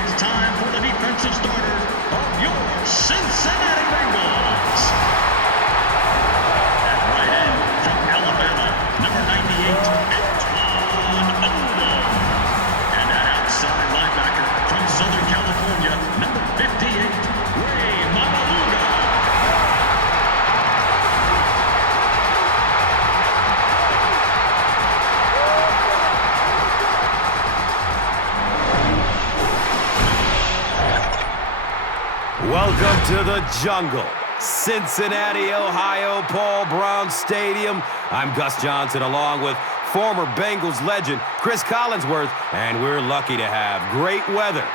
It's time for the defensive starter of your Cincinnati Bengals. At right end from Alabama, number 98, Anton Odom. And at outside linebacker from Southern California, number 58, Ray Mamaluga. Welcome to the jungle, Cincinnati, Ohio, Paul Brown Stadium. I'm Gus Johnson along with former Bengals legend Chris Collinsworth, and we're lucky to have great weather.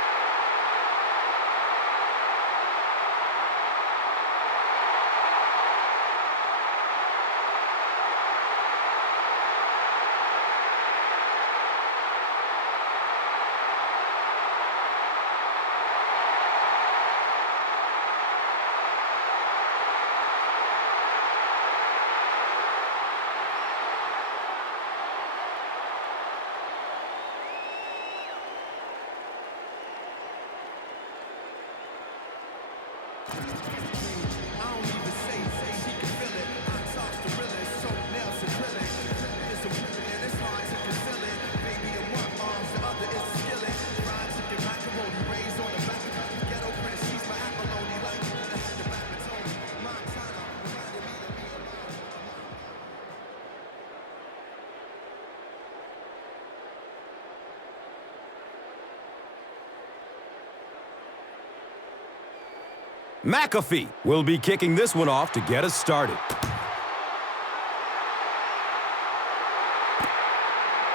McAfee will be kicking this one off to get us started.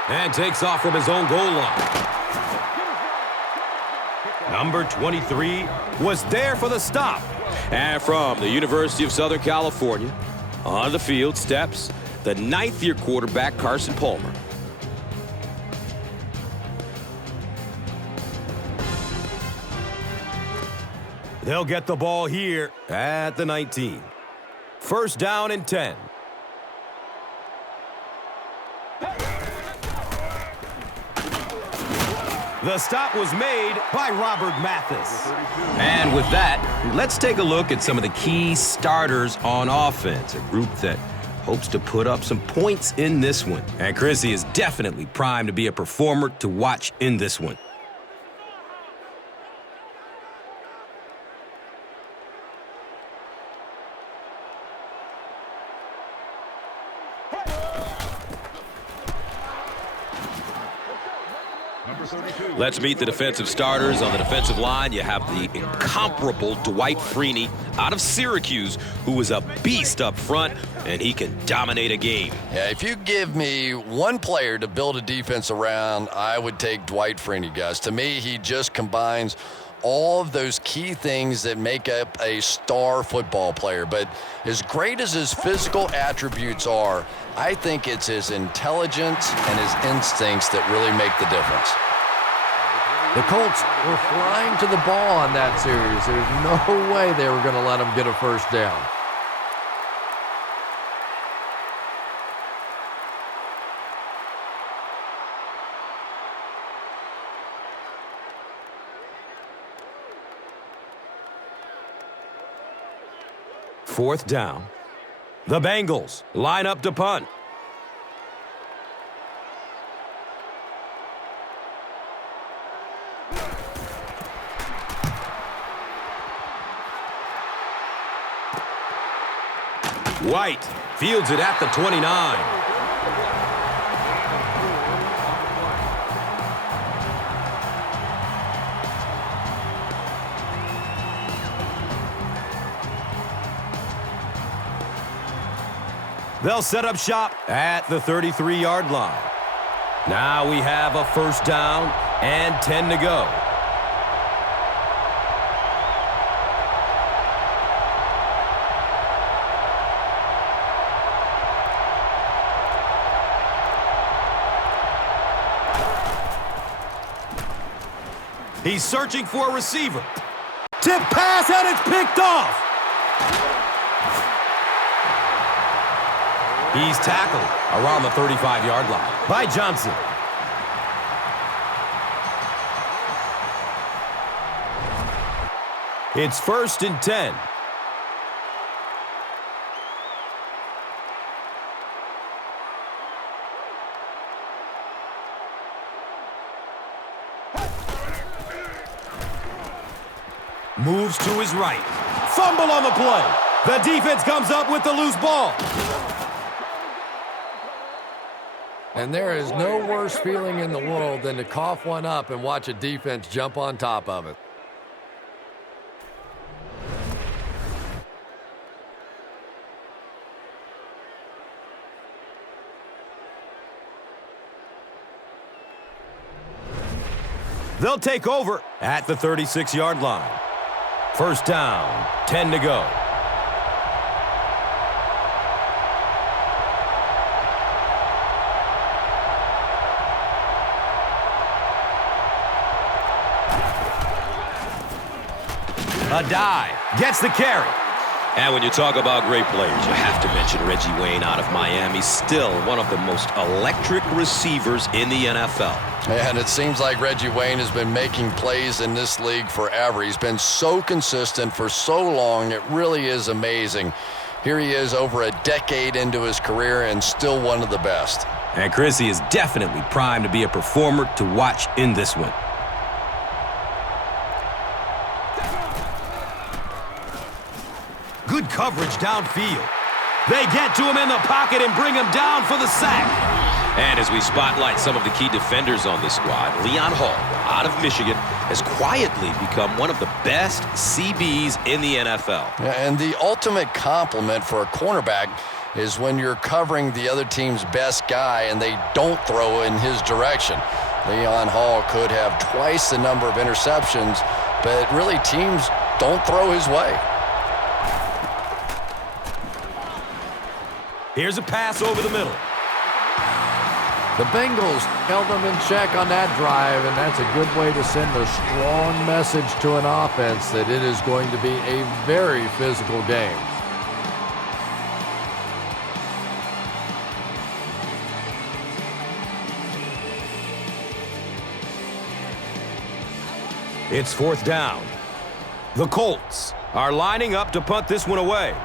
And takes off from his own goal line. Number 23 was there for the stop. And from the University of Southern California, on the field steps the ninth-year quarterback, Carson Palmer. They'll get the ball here at the 19. First down and 10. The stop was made by Robert Mathis. And with that, let's take a look at some of the key starters on offense, a group that hopes to put up some points in this one. And Chrissy is definitely primed to be a performer to watch in this one. Let's meet the defensive starters. On the defensive line, you have the incomparable Dwight Freeney out of Syracuse, who is a beast up front, and he can dominate a game. Yeah, if you give me one player to build a defense around, I would take Dwight Freeney, guys. To me, he just combines all of those key things that make up a star football player. But as great as his physical attributes are, I think it's his intelligence and his instincts that really make the difference. The Colts were flying to the ball on that series. There's no way they were going to let them get a first down. Fourth down. The Bengals line up to punt. White fields it at the 29. They'll set up shop at the 33-yard line. Now we have a first down and 10 to go. He's searching for a receiver. Tip pass, and it's picked off. He's tackled around the 35-yard line by Johnson. It's 1st and 10. Moves to his right. Fumble on the play. The defense comes up with the loose ball. And there is no worse feeling in the world than to cough one up and watch a defense jump on top of it. They'll take over at the 36-yard line. 1st down, 10 to go. A dive, gets the carry. And when you talk about great players, you have to mention Reggie Wayne out of Miami. Still one of the most electric receivers in the NFL. And it seems like Reggie Wayne has been making plays in this league forever. He's been so consistent for so long. It really is amazing. Here he is over a decade into his career and still one of the best. And Chrissy is definitely primed to be a performer to watch in this one. Good coverage downfield. They get to him in the pocket and bring him down for the sack. And as we spotlight some of the key defenders on this squad, Leon Hall, out of Michigan, has quietly become one of the best CBs in the NFL. And the ultimate compliment for a cornerback is when you're covering the other team's best guy and they don't throw in his direction. Leon Hall could have twice the number of interceptions, but really teams don't throw his way. Here's a pass over the middle. The Bengals held them in check on that drive, and that's a good way to send a strong message to an offense that it is going to be a very physical game. It's 4th down. The Colts are lining up to punt this one away.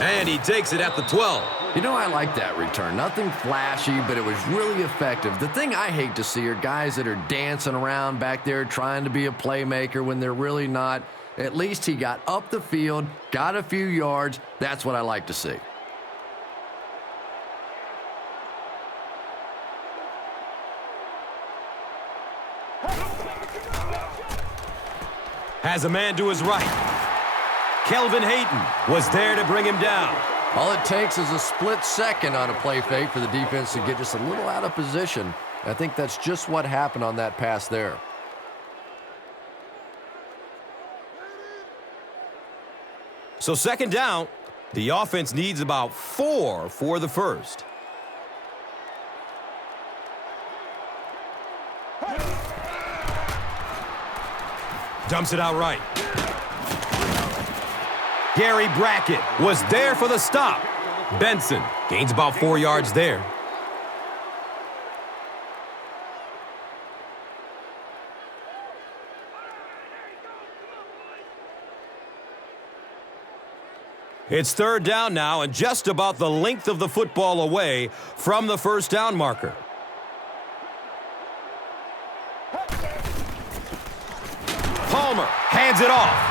And he takes it at the 12. You know, I like that return. Nothing flashy, but it was really effective. The thing I hate to see are guys that are dancing around back there trying to be a playmaker when they're really not. At least he got up the field, got a few yards. That's what I like to see. Has a man to his right. Kelvin Hayden was there to bring him down. All it takes is a split second on a play fake for the defense to get just a little out of position. I think that's just what happened on that pass there. So 2nd down, the offense needs about 4 for the first. Dumps it out right. Gary Brackett was there for the stop. Benson gains about 4 yards there. It's 3rd down now and just about the length of the football away from the 1st down marker. Palmer hands it off.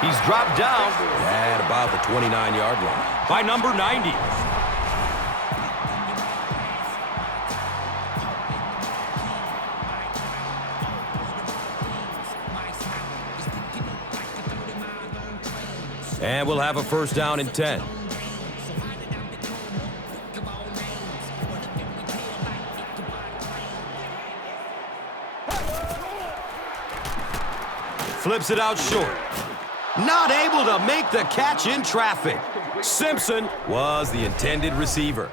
He's dropped down at about the 29-yard line by number 90. And we'll have a 1st down and 10. Flips it out short. Not able to make the catch in traffic. Simpson was the intended receiver.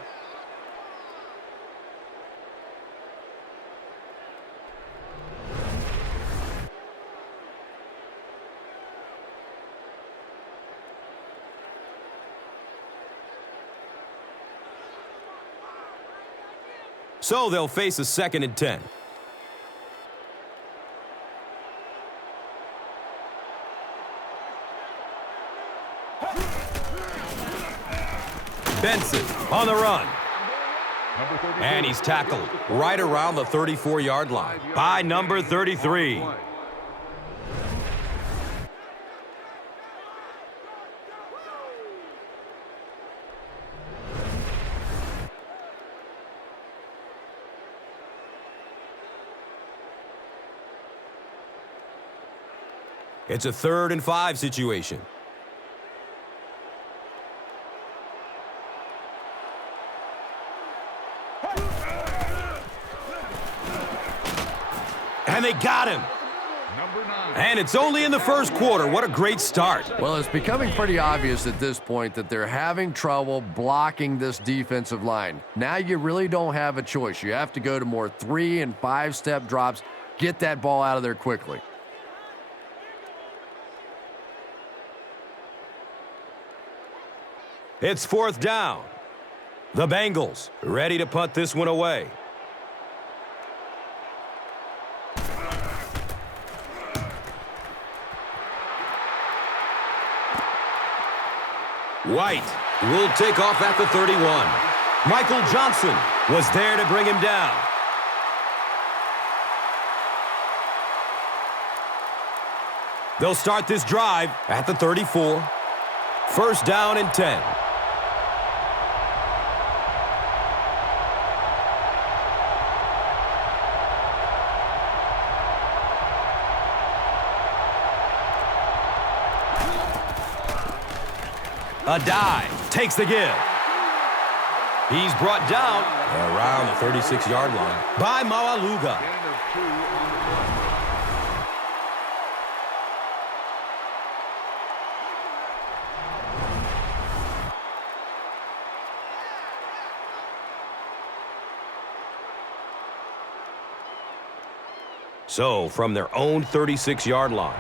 So they'll face a 2nd and 10. Benson on the run. And he's tackled right around the 34-yard line by number 33. It's a 3rd and 5 situation. And they got him. And it's only in the 1st quarter. What a great start. Well, it's becoming pretty obvious at this point that they're having trouble blocking this defensive line. Now you really don't have a choice. You have to go to more 3- and 5-step drops. Get that ball out of there quickly. It's 4th down. The Bengals ready to punt this one away. White will take off at the 31. Michael Johnson was there to bring him down. They'll start this drive at the 34. 1st down and 10. A dive takes the give. He's brought down around the 36-yard line by Maualuga. So, from their own 36-yard line,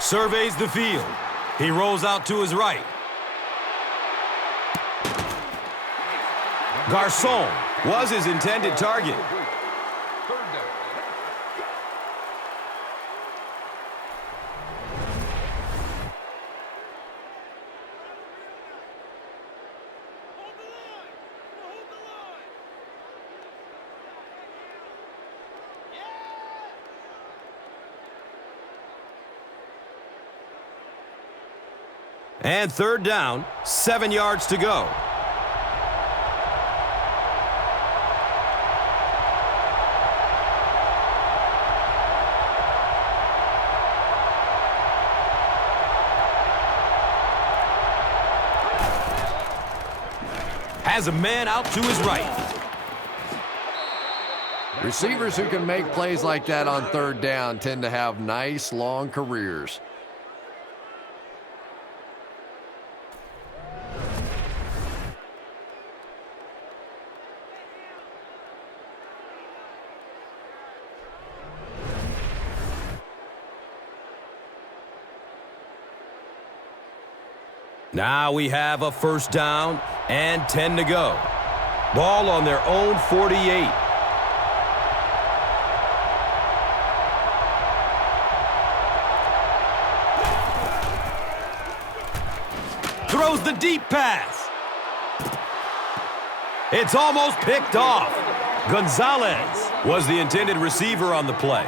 surveys the field. He rolls out to his right. Garcon was his intended target. And 3rd down, 7 yards to go. Has a man out to his right. Receivers who can make plays like that on 3rd down tend to have nice, long careers. Now we have a 1st down and 10 to go. Ball on their own 48. Throws the deep pass. It's almost picked off. Gonzalez was the intended receiver on the play.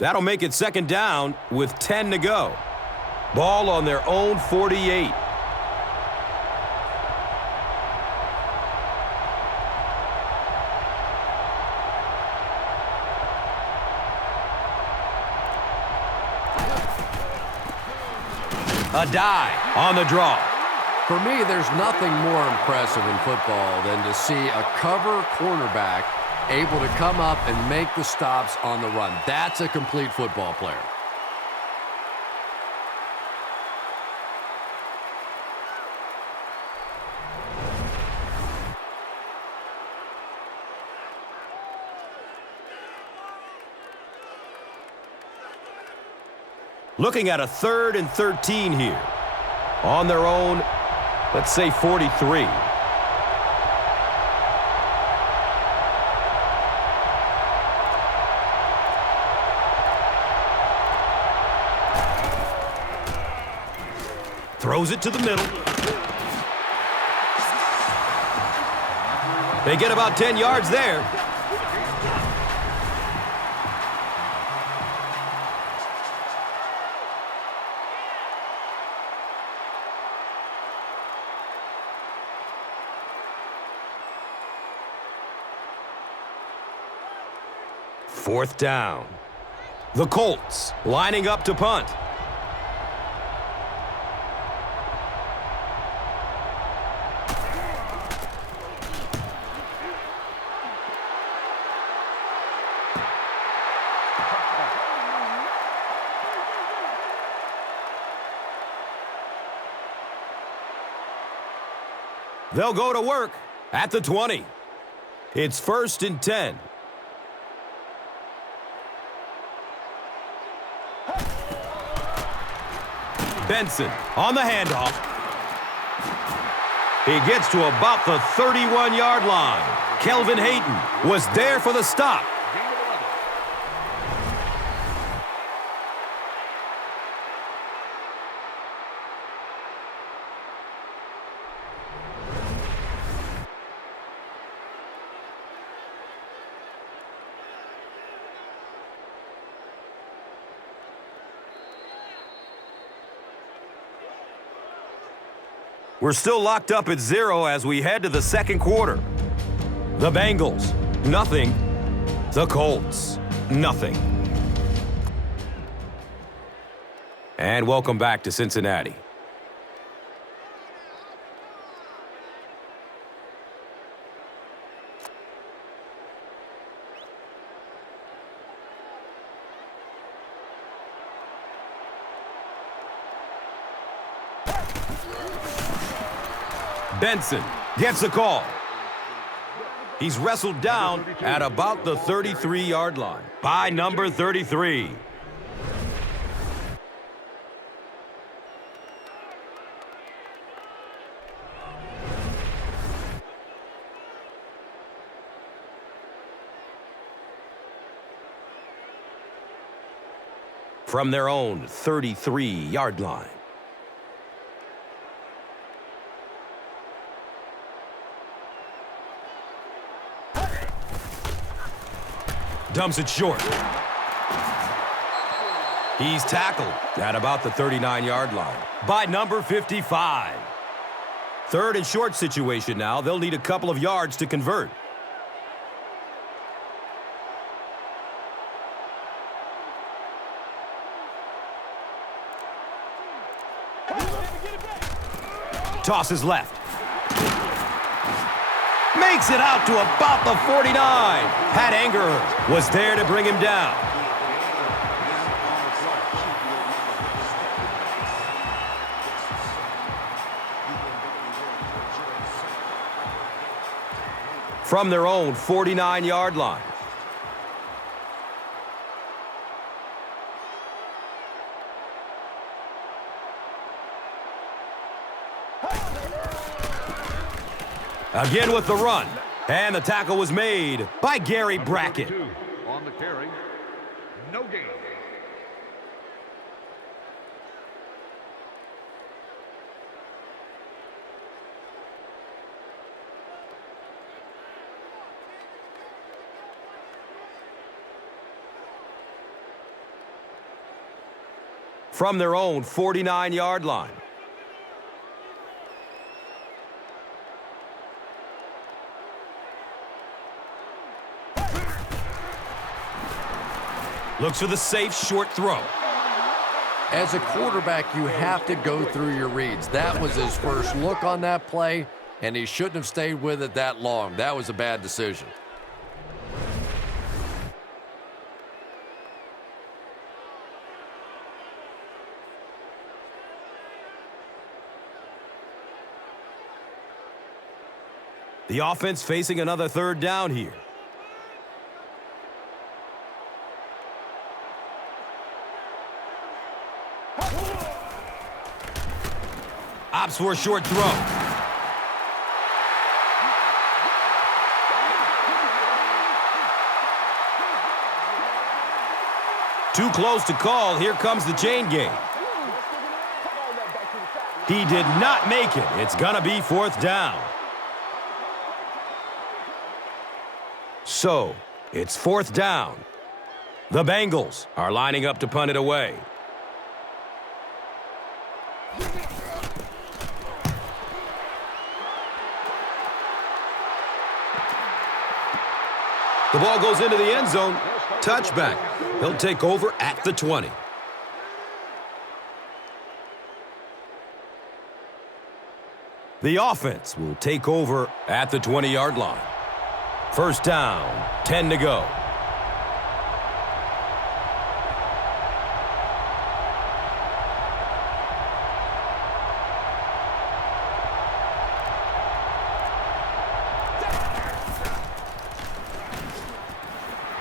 That'll make it 2nd down with 10 to go. Ball on their own 48. A dive on the draw. For me, there's nothing more impressive in football than to see a cover cornerback able to come up and make the stops on the run. That's a complete football player. Looking at a 3rd and 13 here. On their own, let's say 43. Throws it to the middle. They get about 10 yards there. Fourth down. The Colts lining up to punt. They'll go to work at the 20. It's 1st and 10. Benson on the handoff. He gets to about the 31-yard line. Kelvin Hayden was there for the stop. We're still locked up at 0 as we head to the second quarter. The Bengals, nothing. The Colts, nothing. And welcome back to Cincinnati. Benson gets the call. He's wrestled down at about the 33-yard line by number 33. From their own 33-yard line. Dumps it short. He's tackled at about the 39-yard line by number 55. 3rd and short situation now. They'll need a couple of yards to convert. Tosses left. Makes it out to about the 49. Pat Anger was there to bring him down. From their own 49-yard line. Again with the run. And the tackle was made by Gary Brackett. On the carry. No gain. From their own 49-yard line. Looks for the safe short throw. As a quarterback, you have to go through your reads. That was his first look on that play, and he shouldn't have stayed with it that long. That was a bad decision. The offense facing another third down here. Opts for a short throw. Too close to call. Here comes the chain game. He did not make it. It's going to be fourth down. So, it's fourth down. The Bengals are lining up to punt it away. The ball goes into the end zone. Touchback. He'll take over at the 20. The offense will take over at the 20-yard line. First down, 10 to go.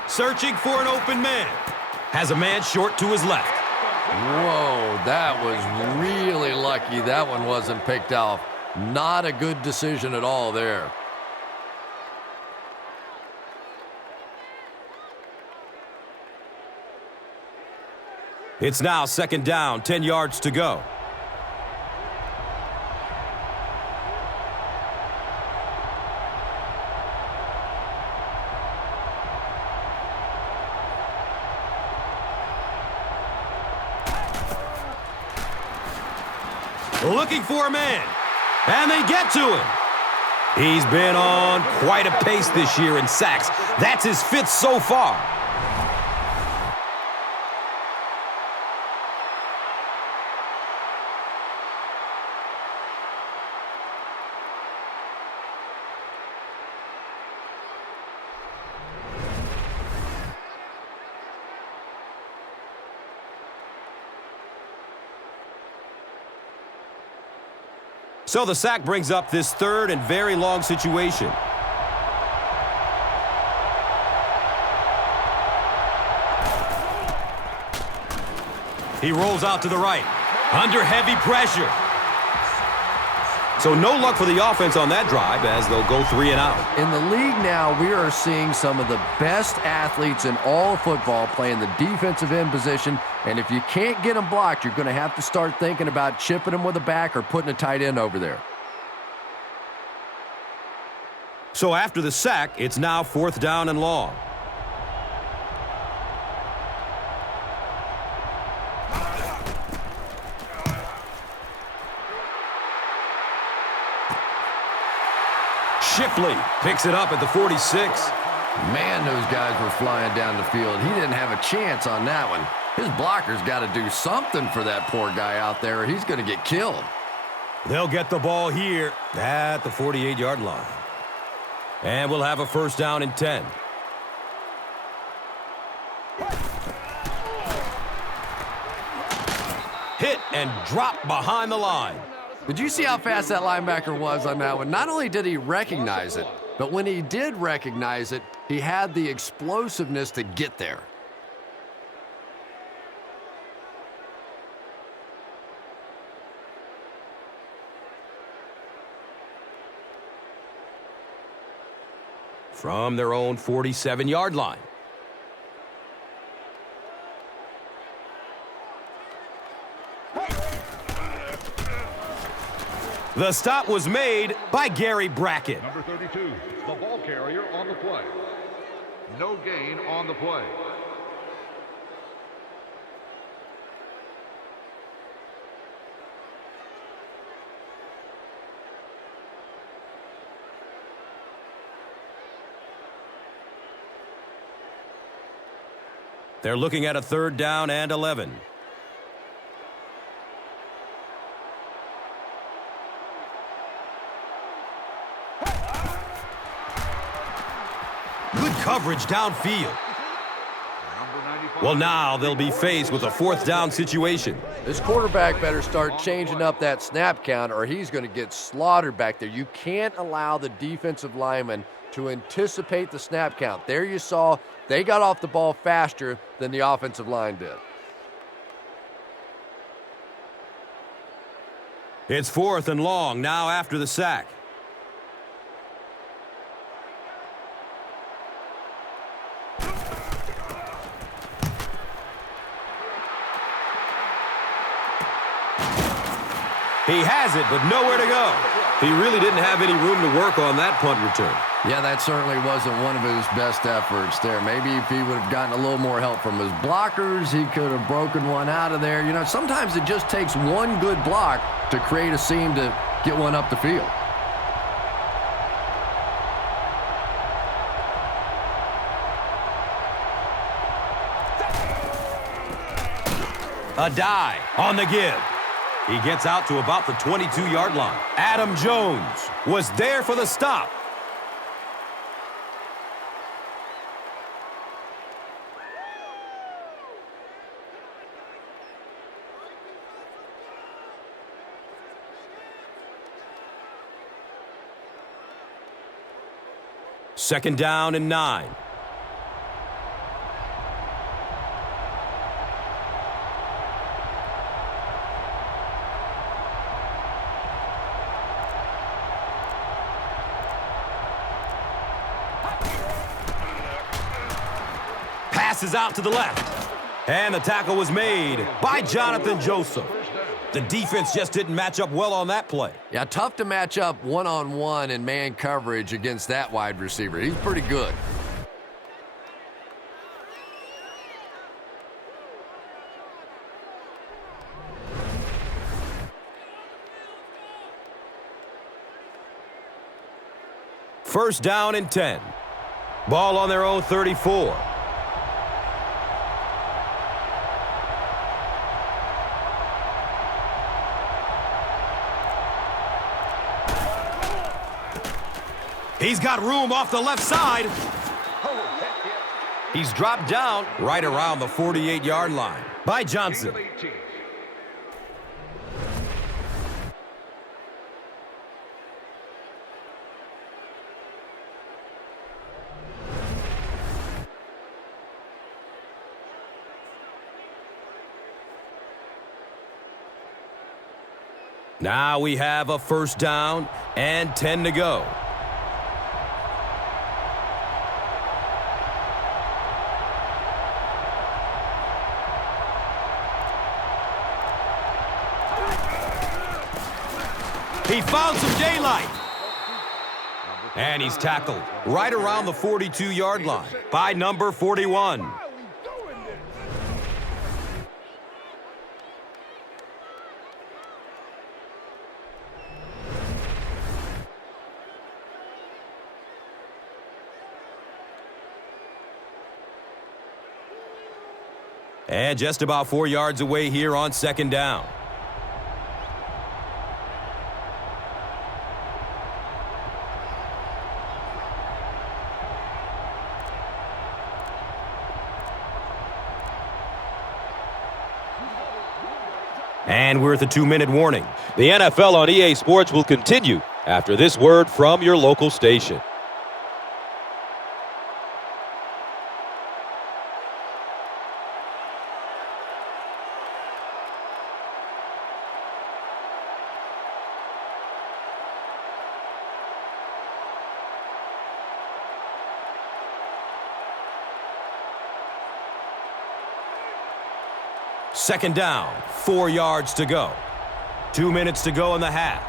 Searching for an open man. Has a man short to his left. Whoa, that was really lucky. That one wasn't picked off. Not a good decision at all there. It's now second down, 10 yards to go. Looking for a man, and they get to him. He's been on quite a pace this year in sacks. That's his fifth so far. So the sack brings up this third and very long situation. He rolls out to the right, under heavy pressure. So no luck for the offense on that drive as they'll go 3 and out. In the league now, we are seeing some of the best athletes in all of football playing the defensive end position. And if you can't get them blocked, you're going to have to start thinking about chipping them with a back or putting a tight end over there. So after the sack, it's now fourth down and long. Shipley picks it up at the 46. Man, those guys were flying down the field. He didn't have a chance on that one. His blocker's got to do something for that poor guy out there, or he's going to get killed. They'll get the ball here at the 48-yard line. And we'll have a first down and 10. Hit and drop behind the line. Did you see how fast that linebacker was on that one? Not only did he recognize it, but when he did recognize it, he had the explosiveness to get there. From their own 47-yard line. The stop was made by Gary Brackett. Number 32, the ball carrier on the play. No gain on the play. They're looking at a third down and 11. coverage downfield. Well, now they'll be faced with a fourth down situation. This quarterback better start changing up that snap count or he's going to get slaughtered back there. You can't allow the defensive lineman to anticipate the snap count. There you saw they got off the ball faster than the offensive line did. It's 4th and long now after the sack. He has it, but nowhere to go. He really didn't have any room to work on that punt return. Yeah, that certainly wasn't one of his best efforts there. Maybe if he would have gotten a little more help from his blockers, he could have broken one out of there. You know, sometimes it just takes one good block to create a seam to get one up the field. A dive on the give. He gets out to about the 22-yard line. Adam Jones was there for the stop. Second down and 9. Passes out to the left. And the tackle was made by Jonathan Joseph. The defense just didn't match up well on that play. Yeah, tough to match up one-on-one in man coverage against that wide receiver. He's pretty good. First down and 10. Ball on their own 34. He's got room off the left side. He's dropped down right around the 48-yard line by Johnson. Now we have a first down and 10 to go. He found some daylight. And he's tackled right around the 42-yard line by number 41. And just about 4 yards away here on second down. And we're at the 2-minute warning. The NFL on EA Sports will continue after this word from your local station. Second down, 4 yards to go. 2 minutes to go in the half.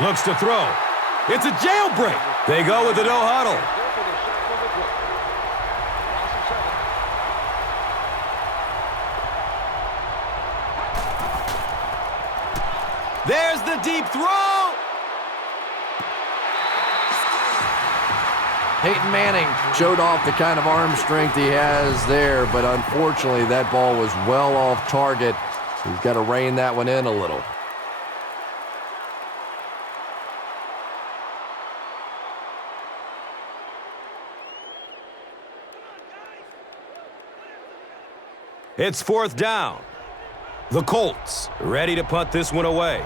Looks to throw. It's a jailbreak. They go with the no huddle. There's the deep throw. Peyton Manning showed off the kind of arm strength he has there, but unfortunately that ball was well off target. He's got to rein that one in a little. It's 4th down. The Colts ready to punt this one away.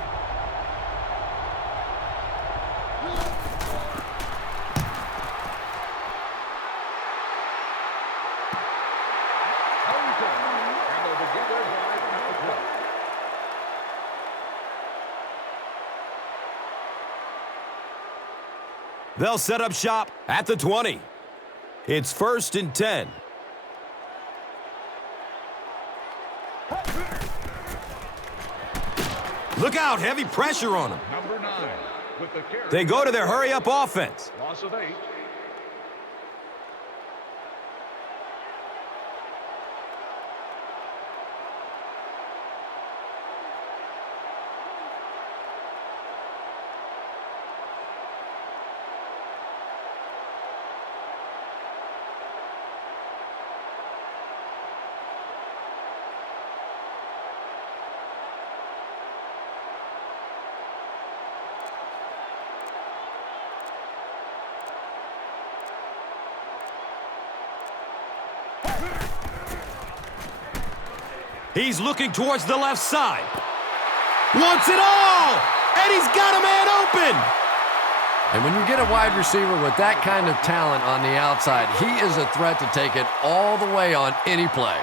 They'll set up shop at the 20. It's 1st and 10. Look out, heavy pressure on them. Number 9 with the carry. They go to their hurry-up offense. Loss of 8. He's looking towards the left side. Wants it all! And he's got a man open! And when you get a wide receiver with that kind of talent on the outside, he is a threat to take it all the way on any play.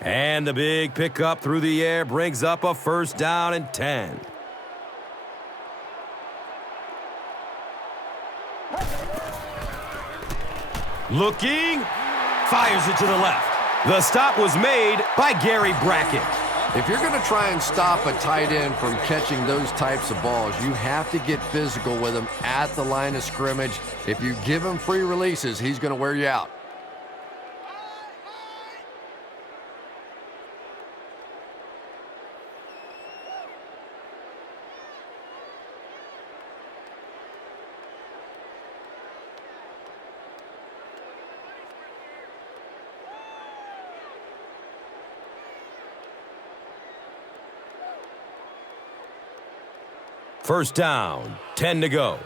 And the big pickup through the air brings up a 1st down and 10. Looking, fires it to the left. The stop was made by Gary Brackett. If you're going to try and stop a tight end from catching those types of balls, you have to get physical with him at the line of scrimmage. If you give him free releases, he's going to wear you out. First down, 10 to go.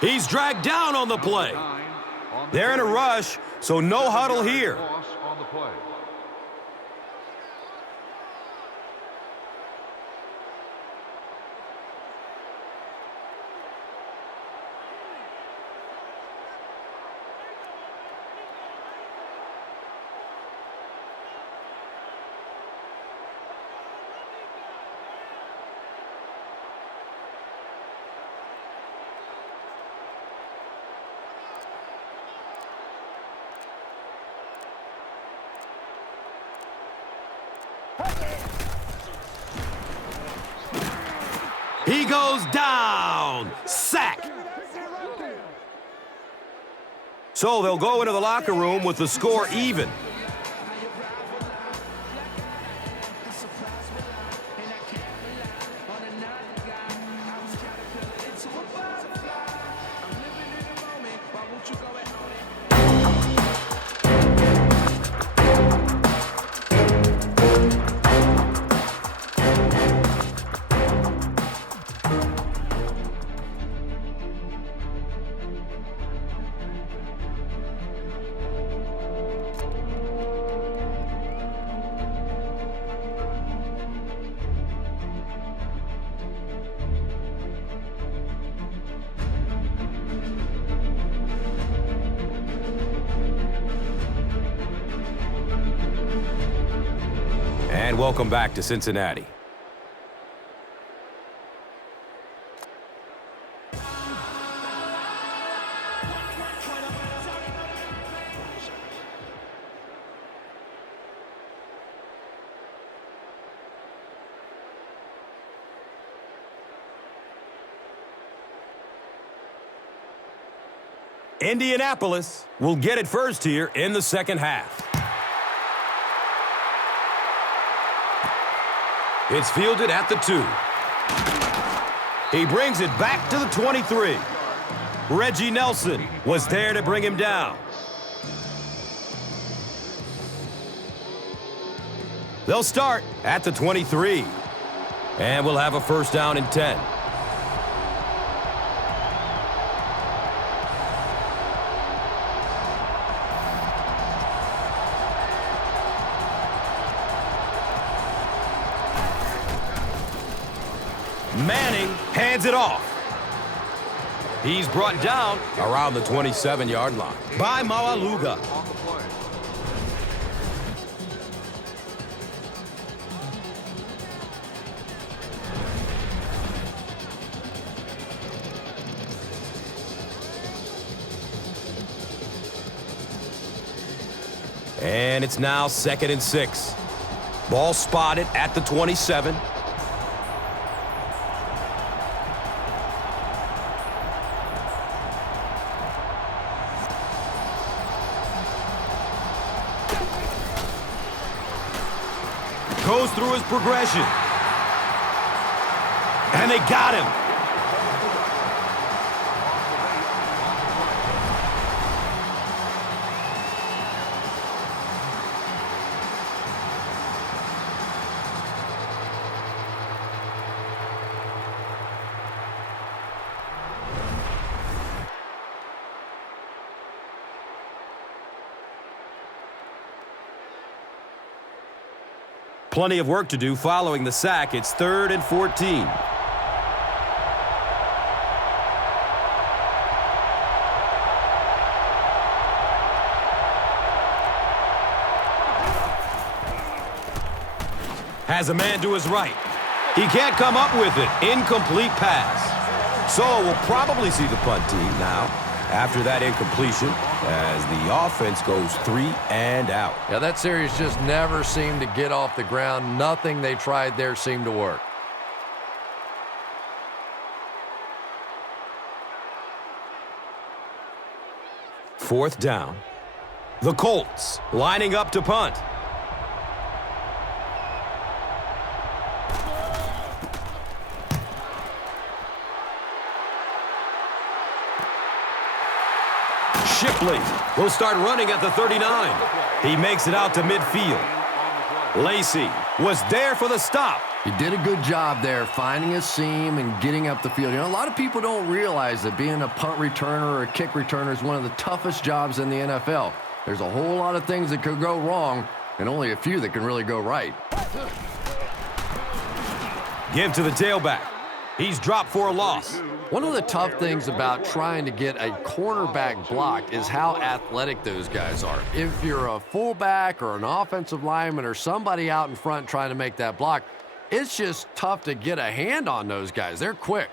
He's dragged down on the play. They're in a rush, so no huddle here. Loss on the play. He goes down. Sack. So they'll go into the locker room with the score even. And welcome back to Cincinnati. Indianapolis will get it first here in the second half. It's fielded at the 2. He brings it back to the 23. Reggie Nelson was there to bring him down. They'll start at the 23. And we'll have a first down and 10. Manning hands it off. He's brought down around the 27-yard line by Maualuga. And it's now 2nd and 6. Ball spotted at the 27. Goes through his progression. And they got him. Plenty of work to do following the sack. It's 3rd and 14. Has a man to his right. He can't come up with it. Incomplete pass. So we'll probably see the punt team now after that incompletion as the offense goes 3 and out. Yeah, that series just never seemed to get off the ground. Nothing they tried there seemed to work. Fourth down. The Colts lining up to punt. Shipley will start running at the 39. He makes it out to midfield. Lacey was there for the stop. He did a good job there finding a seam and getting up the field. You know, a lot of people don't realize that being a punt returner or a kick returner is one of the toughest jobs in the NFL. There's a whole lot of things that could go wrong and only a few that can really go right. Give to the tailback. He's dropped for a loss. One of the tough things about trying to get a cornerback blocked is how athletic those guys are. If you're a fullback or an offensive lineman or somebody out in front trying to make that block, it's just tough to get a hand on those guys. They're quick.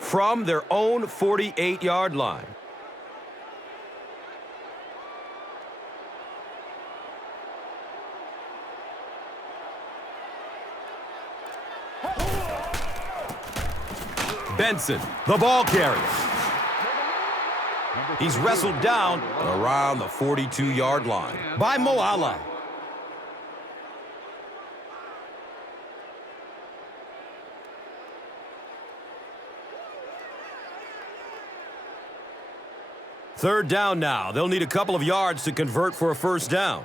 From their own 48-yard line. Benson, the ball carrier. He's wrestled down around the 42-yard line by Moala. Third down now. They'll need a couple of yards to convert for a first down.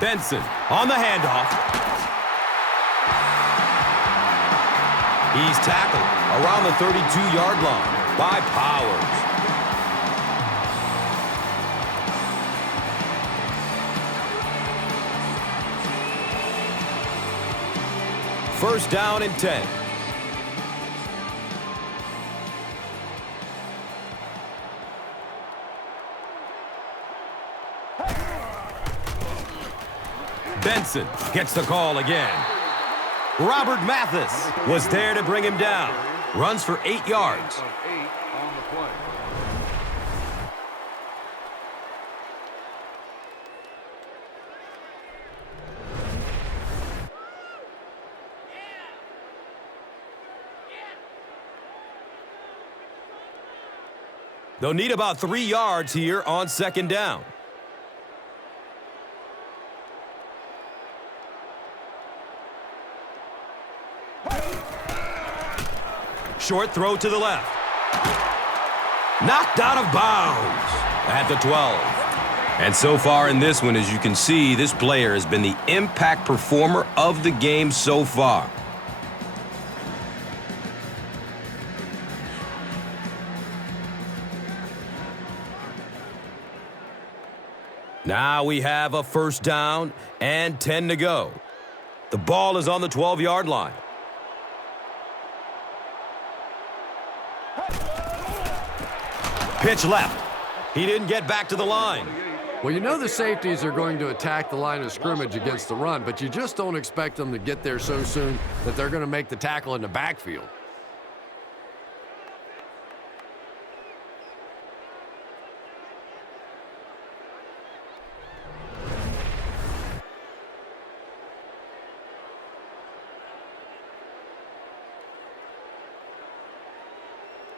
Benson on the handoff. He's tackled around the 32-yard line by Powers. First down and 10. Benson gets the call again. Robert Mathis was there to bring him down. Runs for 8 yards. Of 8 on the play. They'll need about 3 yards here on 2nd down. Short throw to the left. Knocked out of bounds at the 12. And so far in this one, as you can see, this player has been the impact performer of the game so far. Now we have a 1st down and 10 to go. The ball is on the 12-yard line. Pitch left. He didn't get back to the line. Well, you know the safeties are going to attack the line of scrimmage against the run, but you just don't expect them to get there so soon that they're going to make the tackle in the backfield.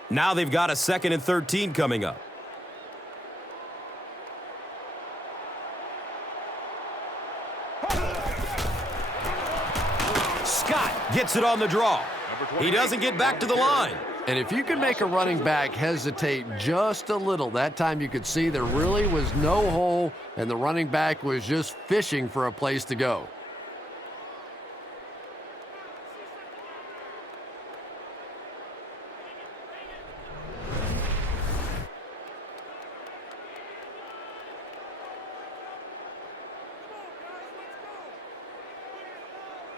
Now they've got a 2nd and 13 coming up. Scott gets it on the draw. He doesn't get back to the line. And if you can make a running back hesitate just a little, that time you could see there really was no hole, and the running back was just fishing for a place to go.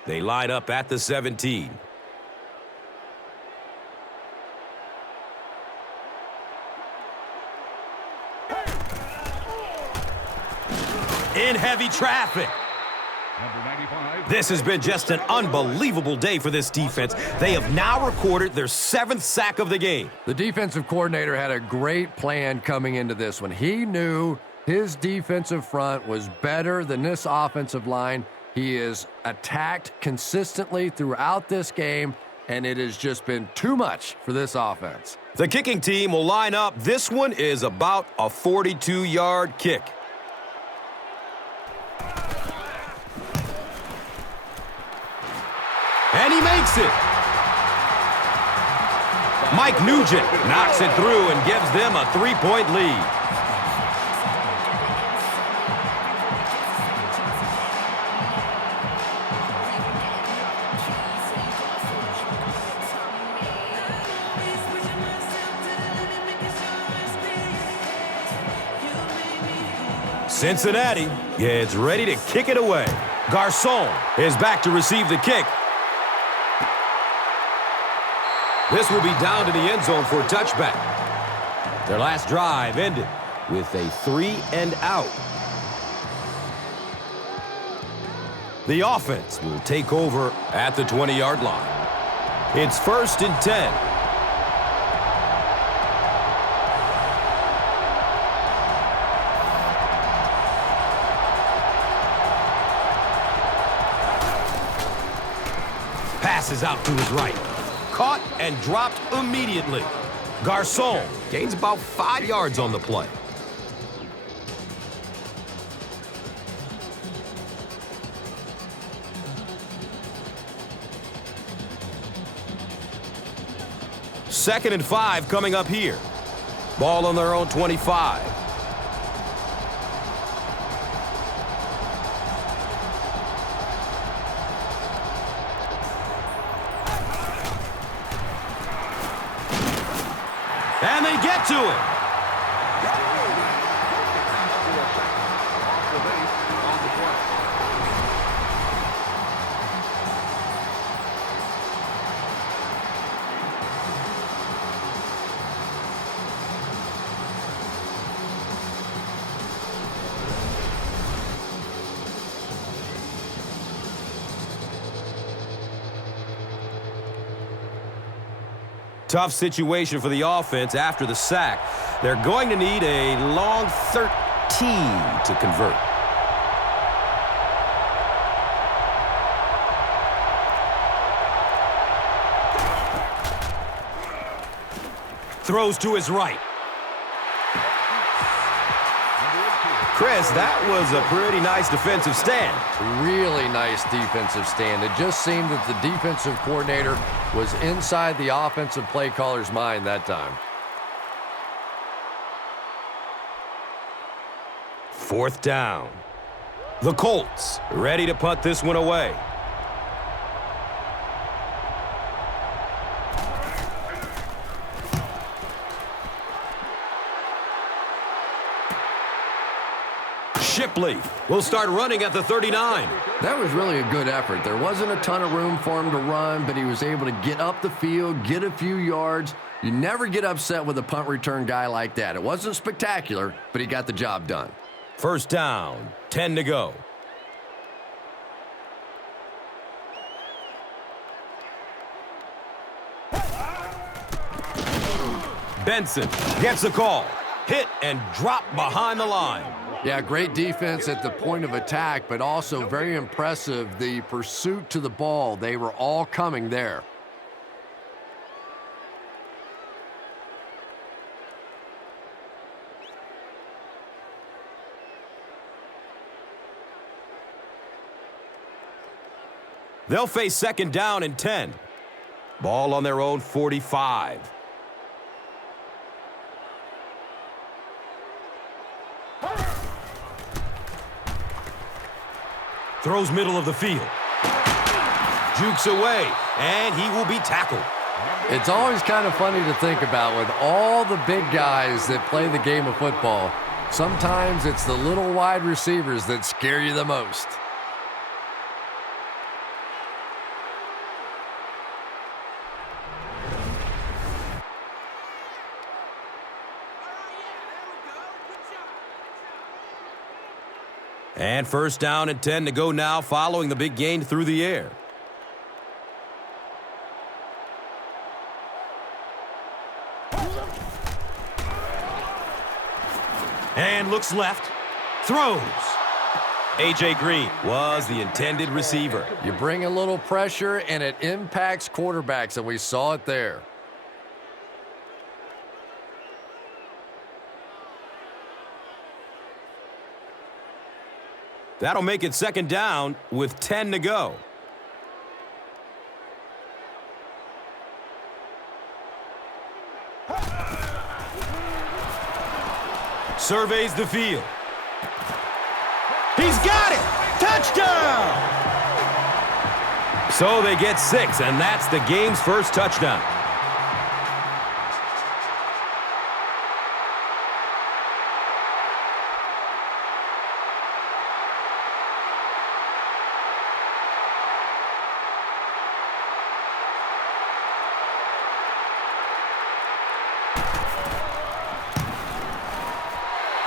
They line up at the 17. In heavy traffic. This has been just an unbelievable day for this defense. They have now recorded their 7th sack of the game. The defensive coordinator had a great plan coming into this one. He knew his defensive front was better than this offensive line. He is attacked consistently throughout this game, and it has just been too much for this offense. The kicking team will line up. This one is about a 42-yard kick. And he makes it. Mike Nugent knocks it through and gives them a 3-point lead. Cincinnati gets ready to kick it away. Garcon is back to receive the kick. This will be down to the end zone for a touchback. Their last drive ended with a 3-and-out. The offense will take over at the 20-yard line. It's 1st and 10. Passes out to his right. Caught and dropped immediately. Garcon gains about 5 yards on the play. Second and 5 coming up here. Ball on their own 25. And they get to it. Tough situation for the offense after the sack. They're going to need a long 13 to convert. Throws to his right. Chris, that was a pretty nice defensive stand. Really nice defensive stand. It just seemed that the defensive coordinator was inside the offensive play caller's mind that time. 4th down. The Colts ready to punt this one away. Shipley will start running at the 39. That was really a good effort. There wasn't a ton of room for him to run, but he was able to get up the field, get a few yards. You never get upset with a punt return guy like that. It wasn't spectacular, but he got the job done. 1st down, 10 to go. Benson gets a call. Hit and drop behind the line. Yeah, great defense at the point of attack, but also very impressive, the pursuit to the ball. They were all coming there. They'll face 2nd down and 10. Ball on their own 45. Throws middle of the field. Jukes away, and he will be tackled. It's always kind of funny to think about with all the big guys that play the game of football. Sometimes it's the little wide receivers that scare you the most. And 1st down and 10 to go now following the big gain through the air. And looks left. Throws. A.J. Green was the intended receiver. You bring a little pressure, and it impacts quarterbacks, and we saw it there. That'll make it 2nd down with 10 to go. Surveys the field. He's got it! Touchdown! So they get 6, and that's the game's first touchdown.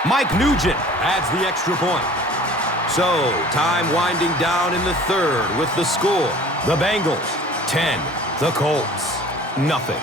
Mike Nugent adds the extra point. So, time winding down in the 3rd with the score. The Bengals, 10. The Colts, nothing.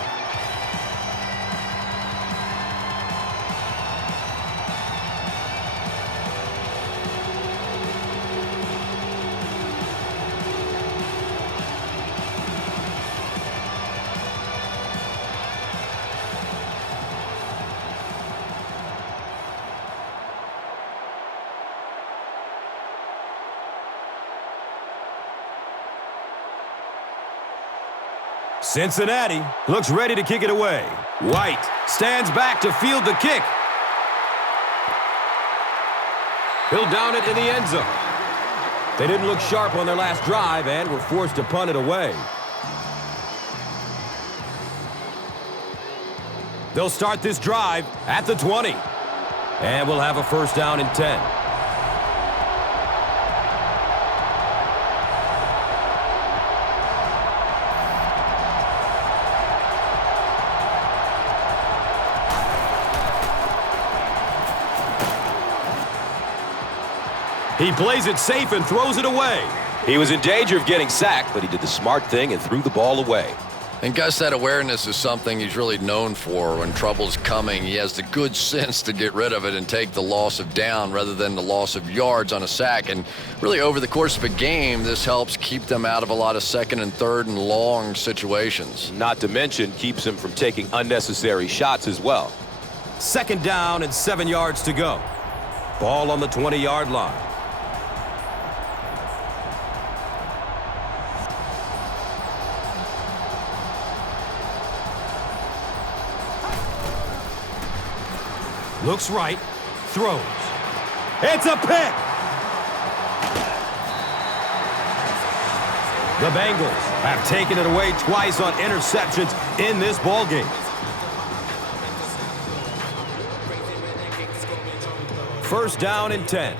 Cincinnati looks ready to kick it away. White stands back to field the kick. He'll down it in the end zone. They didn't look sharp on their last drive and were forced to punt it away. They'll start this drive at the 20. And we'll have a 1st down and 10. He plays it safe and throws it away. He was in danger of getting sacked, but he did the smart thing and threw the ball away. And Gus, that awareness is something he's really known for. When trouble's coming, he has the good sense to get rid of it and take the loss of down rather than the loss of yards on a sack. And really, over the course of a game, this helps keep them out of a lot of second and third and long situations. Not to mention, keeps him from taking unnecessary shots as well. 2nd down and 7 yards to go. Ball on the 20-yard line. Looks right, throws. It's a pick! The Bengals have taken it away twice on interceptions in this ballgame. 1st down and 10.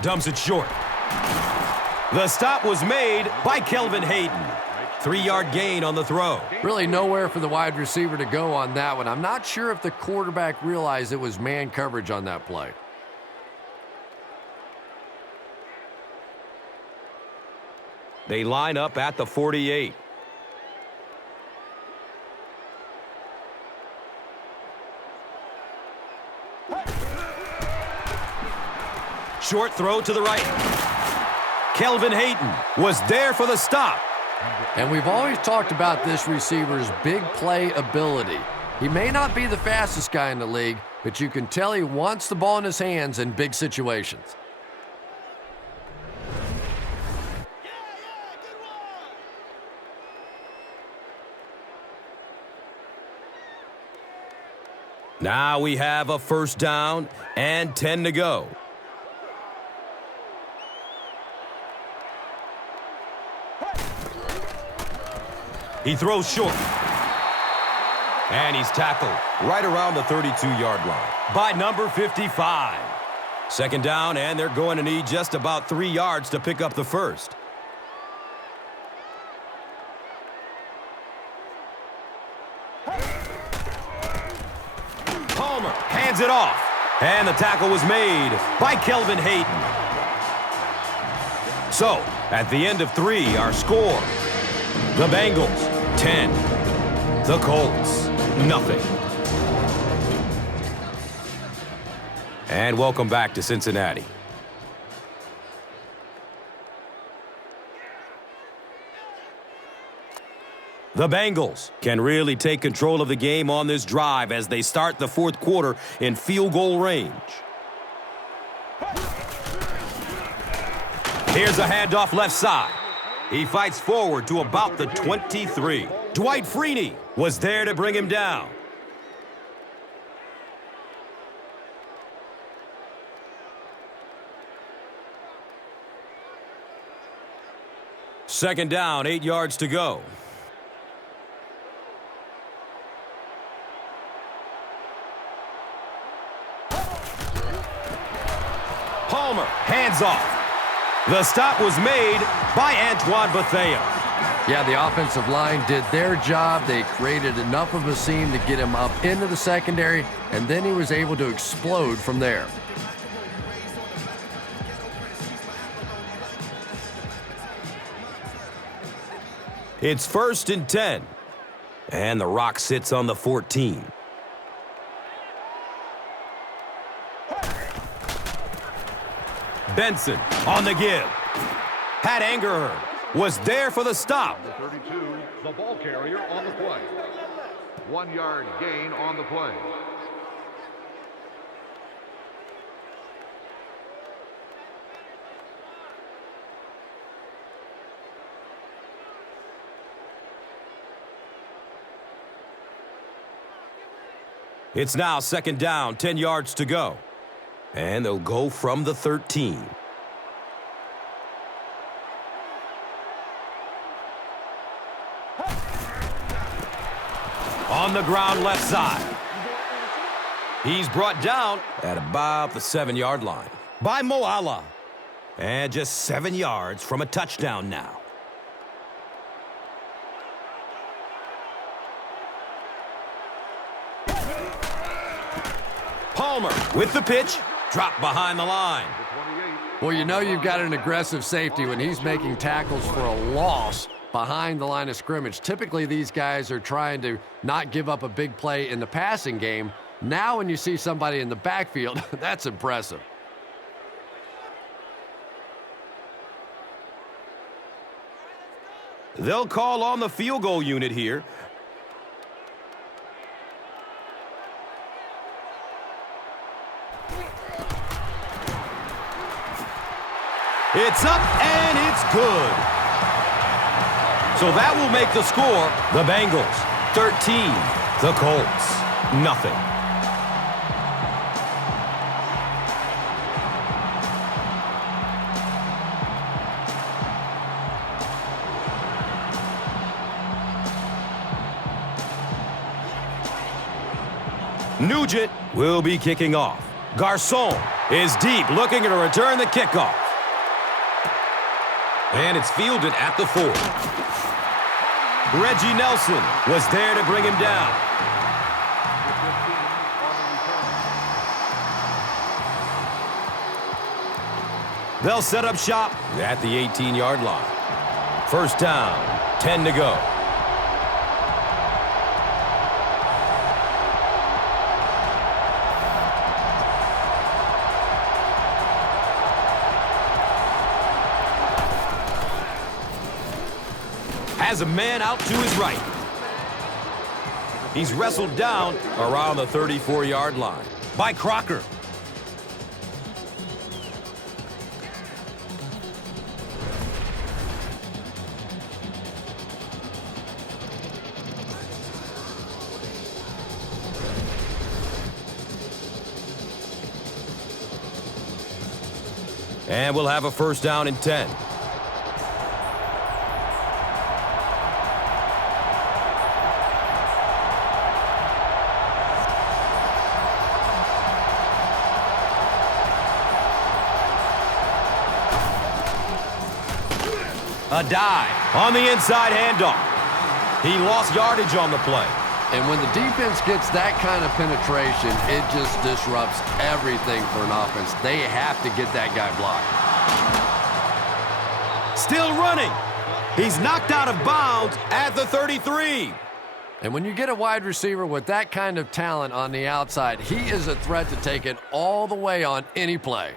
Dumps it short. The stop was made by Kelvin Hayden. 3-yard gain on the throw. Really nowhere for the wide receiver to go on that one. I'm not sure if the quarterback realized it was man coverage on that play. They line up at the 48. Short throw to the right. Kelvin Hayden was there for the stop. And we've always talked about this receiver's big play ability. He may not be the fastest guy in the league, but you can tell he wants the ball in his hands in big situations. Now we have a 1st down and 10 to go. He throws short. And he's tackled right around the 32-yard line by number 55. 2nd down, and they're going to need just about 3 yards to pick up the 1st. Palmer hands it off. And the tackle was made by Kelvin Hayden. So, at the end of 3, our score: the Bengals 10, the Colts nothing. And welcome back to Cincinnati. The Bengals can really take control of the game on this drive as they start the 4th quarter in field goal range. Here's a handoff left side. He fights forward to about the 23. Dwight Freeney was there to bring him down. Second down, 8 yards to go. Palmer, hands off. The stop was made by Antoine Bethea. Yeah, the offensive line did their job. They created enough of a seam to get him up into the secondary, and then he was able to explode from there. It's 1st and 10. And the rock sits on the 14. Benson on the give. Pat Angerherd was there for the stop. Number 32, the ball carrier on the play. 1-yard gain on the play. It's now 2nd down, 10 yards to go. And they'll go from the 13. On the ground left side. He's brought down at about the 7-yard line by Moala. And just 7 yards from a touchdown now. Palmer with the pitch. Dropped behind the line. Well, you know you've got an aggressive safety when he's making tackles for a loss behind the line of scrimmage. Typically, these guys are trying to not give up a big play in the passing game. Now, when you see somebody in the backfield, that's impressive. They'll call on the field goal unit here. It's up and it's good. So that will make the score the Bengals 13, the Colts nothing. Nugent will be kicking off. Garcon is deep, looking to return the kickoff. And it's fielded at the 4. Reggie Nelson was there to bring him down. They'll set up shop at the 18-yard line. First down, 10 to go. Has a man out to his right. He's wrestled down around the 34-yard line by Crocker. And we'll have a first down and 10. A dive on the inside handoff. He lost yardage on the play. And when the defense gets that kind of penetration, it just disrupts everything for an offense. They have to get that guy blocked. Still running. He's knocked out of bounds at the 33. And when you get a wide receiver with that kind of talent on the outside, he is a threat to take it all the way on any play.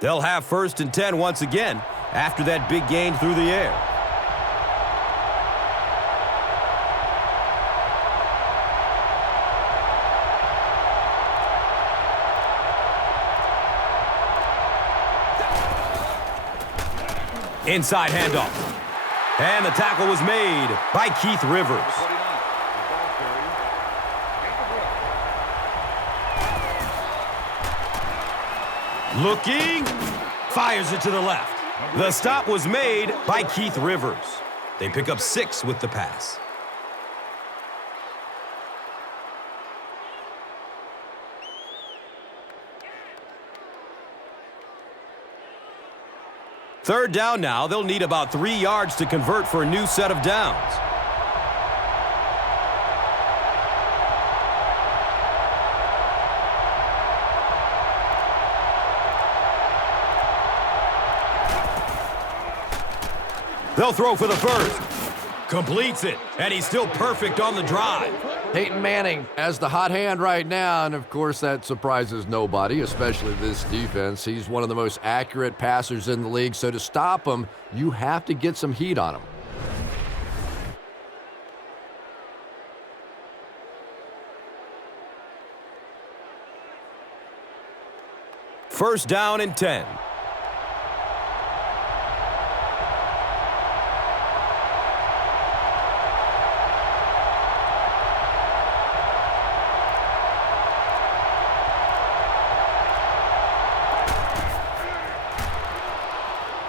They'll have first and 10 once again after that big gain through the air. Inside handoff. And the tackle was made by Keith Rivers. Looking, fires it to the left. The stop was made by Keith Rivers. They pick up 6 with the pass. Third down now. They'll need about 3 yards to convert for a new set of downs. They'll throw for the first. Completes it, and he's still perfect on the drive. Peyton Manning has the hot hand right now, and of course that surprises nobody, especially this defense. He's one of the most accurate passers in the league, so to stop him, you have to get some heat on him. First down and 10.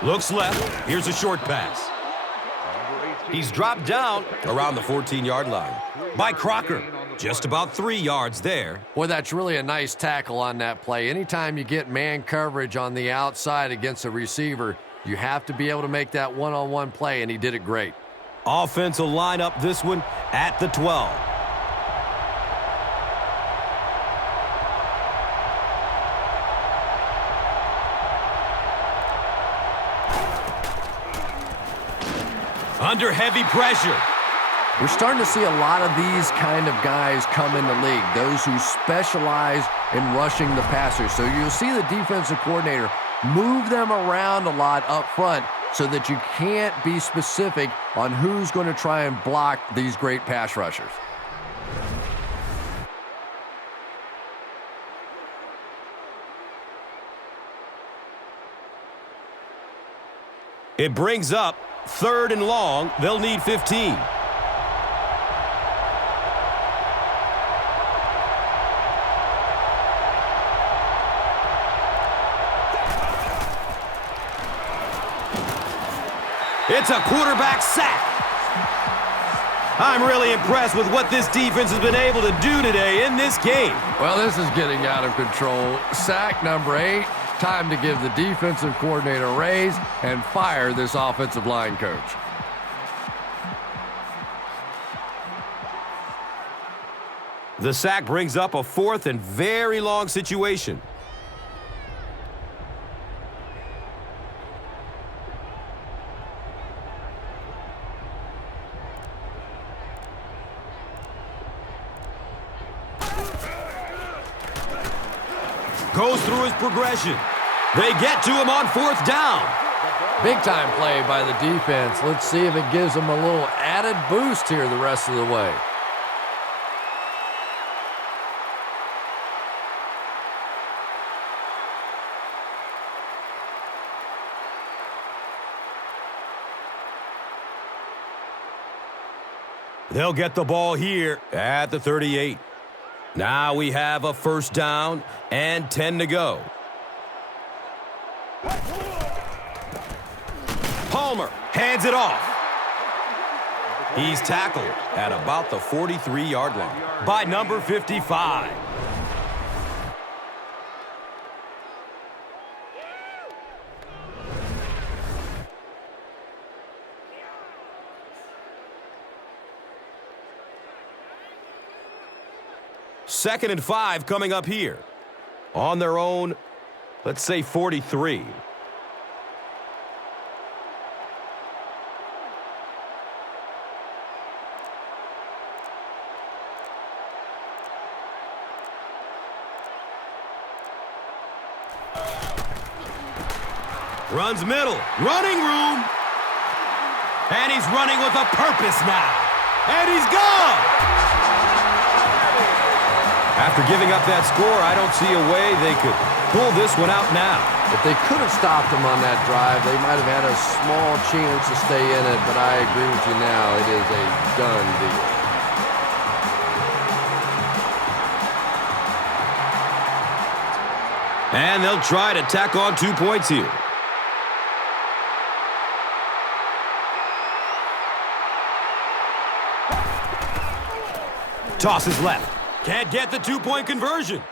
Looks left. Here's a short pass. He's dropped down around the 14-yard line by Crocker. Just about 3 yards there. Boy, that's really a nice tackle on that play. Anytime you get man coverage on the outside against a receiver, you have to be able to make that one-on-one play, and he did it great. Offense will line up this one at the 12. Under heavy pressure. We're starting to see a lot of these kind of guys come in the league, those who specialize in rushing the passer. So you'll see the defensive coordinator move them around a lot up front so that you can't be specific on who's going to try and block these great pass rushers. It brings up 3rd and long. They'll need 15. It's a quarterback sack. I'm really impressed with what this defense has been able to do today in this game. Well, this is getting out of control. Sack number 8. Time to give the defensive coordinator a raise and fire this offensive line coach. The sack brings up a 4th and very long situation. Goes through his progression. They get to him on 4th down. Big time play by the defense. Let's see if it gives them a little added boost here the rest of the way. They'll get the ball here at the 38. Now we have a 1st down and 10 to go. Palmer hands it off. He's tackled at about the 43-yard line by number 55. Second and 5 coming up here. On their own, let's say 43. Runs middle, running room. And he's running with a purpose now. And he's gone. After giving up that score, I don't see a way they could pull this one out now. If they could have stopped them on that drive, they might have had a small chance to stay in it, but I agree with you now. It is a done deal. And they'll try to tack on 2 points here. Tosses left. Can't get the 2-point conversion.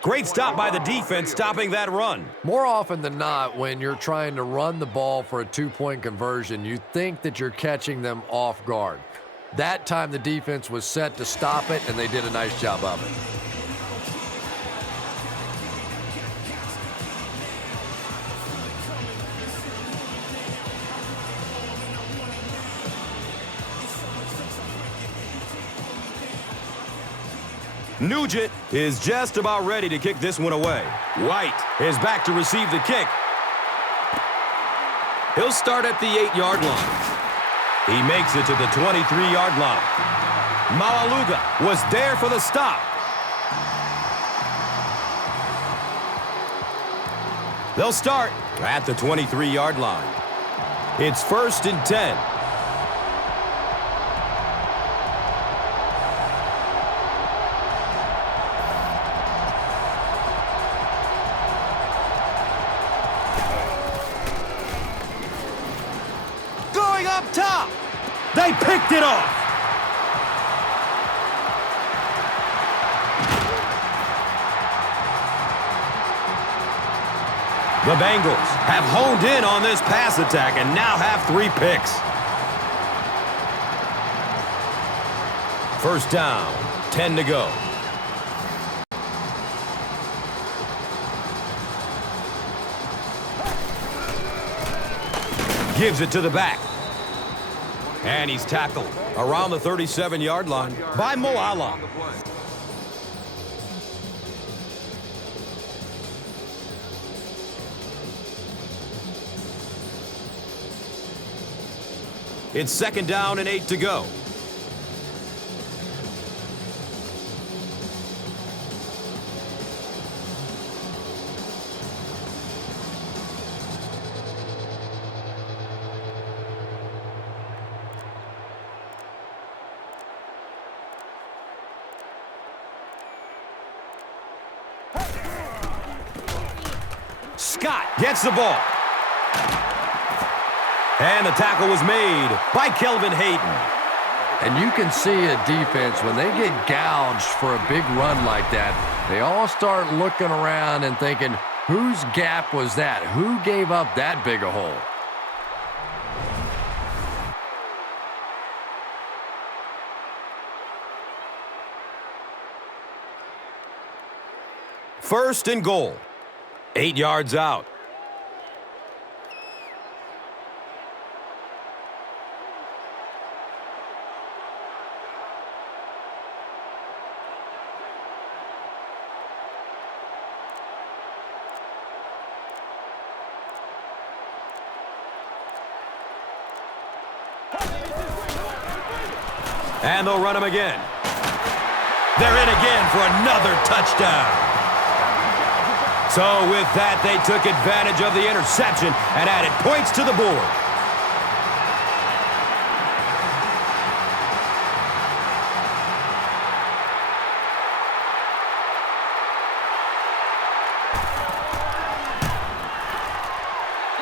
Great stop by the defense, stopping that run. More often than not, when you're trying to run the ball for a 2-point conversion, you think that you're catching them off guard. That time the defense was set to stop it, and they did a nice job of it. Nugent is just about ready to kick this one away. White is back to receive the kick. He'll start at the 8-yard line. He makes it to the 23-yard line. Malaluga was there for the stop. They'll start at the 23-yard line. It's 1st and 10. Top. They picked it off. The Bengals have honed in on this pass attack and now have 3 picks. First down, 10 to go. Gives it to the back. And he's tackled around the 37-yard line by Moala. It's second down and 8 to go. Scott gets the ball. And the tackle was made by Kelvin Hayden. And you can see a defense, when they get gouged for a big run like that, they all start looking around and thinking, whose gap was that? Who gave up that big a hole? First and goal. 8 yards out. And they'll run him again. They're in again for another touchdown. So with that, they took advantage of the interception and added points to the board.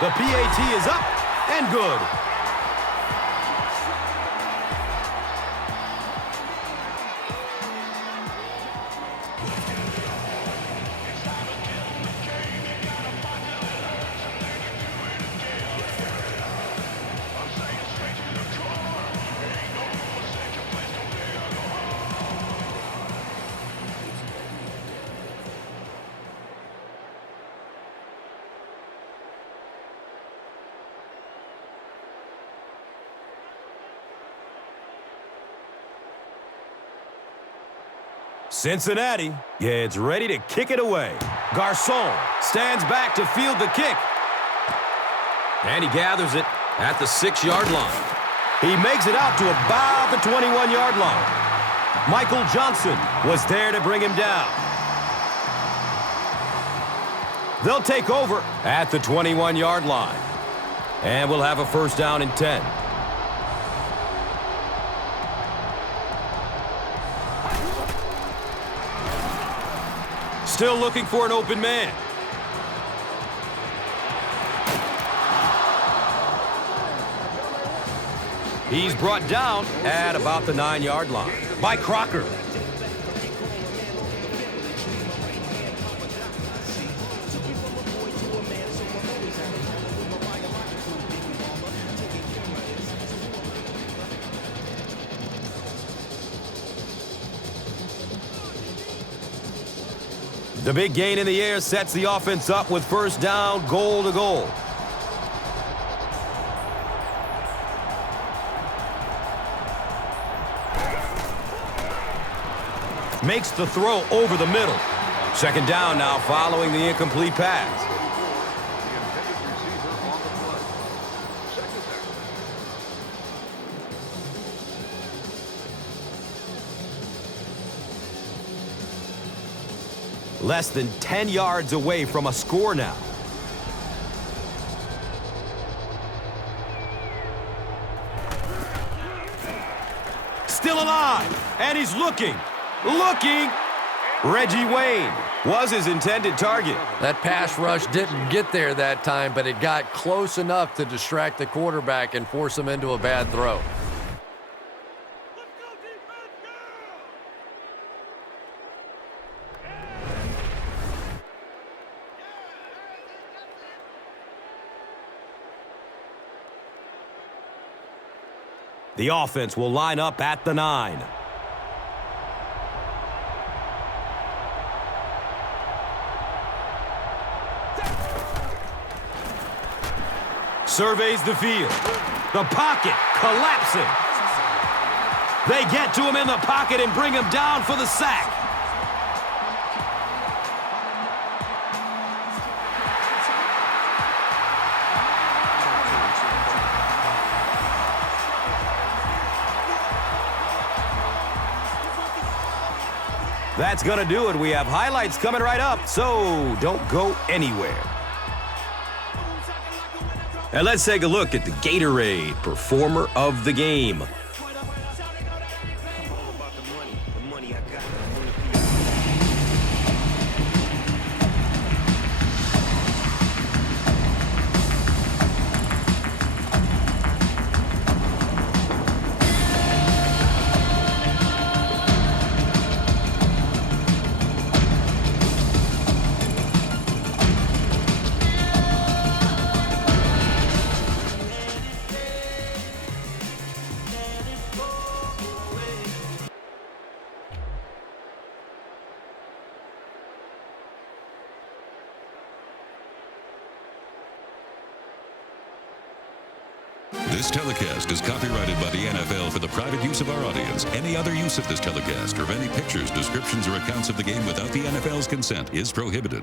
The PAT is up and good. Cincinnati gets ready to kick it away. Garcon stands back to field the kick. And he gathers it at the 6-yard line. He makes it out to about the 21-yard line. Michael Johnson was there to bring him down. They'll take over at the 21-yard line. And we'll have a first down and 10. Still looking for an open man. He's brought down at about the 9-yard line by Crocker. The big gain in the air sets the offense up with first down, goal to goal. Makes the throw over the middle. Second down now following the incomplete pass. Less than 10 yards away from a score now. Still alive, and he's looking. Reggie Wayne was his intended target. That pass rush didn't get there that time, but it got close enough to distract the quarterback and force him into a bad throw. The offense will line up at the 9. Surveys the field. The pocket collapsing. They get to him in the pocket and bring him down for the sack. That's going to do it. We have highlights coming right up, so don't go anywhere. And let's take a look at the Gatorade Performer of the Game. This telecast is copyrighted by the NFL for the private use of our audience. Any other use of this telecast or of any pictures, descriptions, or accounts of the game without the NFL's consent is prohibited.